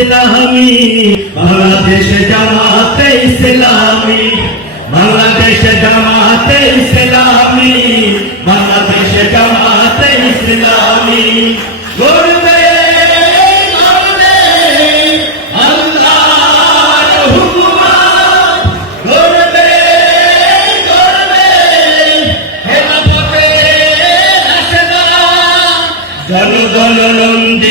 ইসলামী বাংলাদেশ জামাতে ইসলামী বাংলাদেশ জামাতে ইসলামী বাংলাদেশ জামাতে ইসলামী। গড়বে গড়বে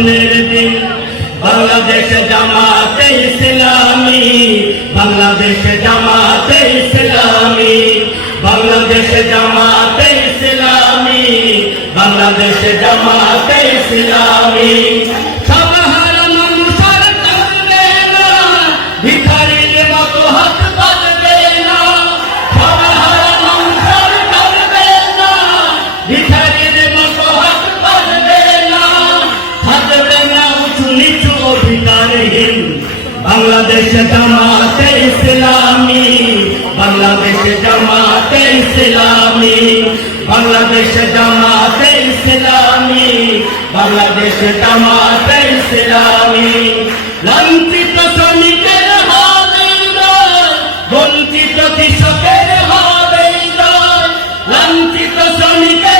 ফাগুনের দিন বাংলাদেশে জামাতে ইসলামী, বাংলাদেশে জামাতে ইসলামী, বাংলাদেশে জামাতে ইসলামী, বাংলাদেশে জামাতে ইসলামী। সব বাংলাদেশ জামাতে ইসলামী, বাংলাদেশ জামাতে ইসলামী, বাংলাদেশ জামাতে ইসলামী, বাংলাদেশ জামাতে ইসলামী। লাঞ্ছিত শ্রমিকের বঞ্চিত কৃষকের হবে শ্রমিকের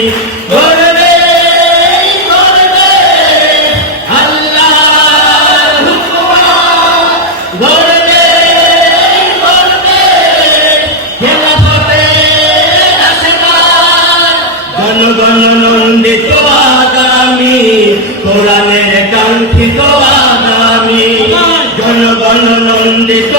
জনগণ নন্দিত আগামী কোরআনের কাঙ্ক্ষিত আগামী। জনগণ নন্দিত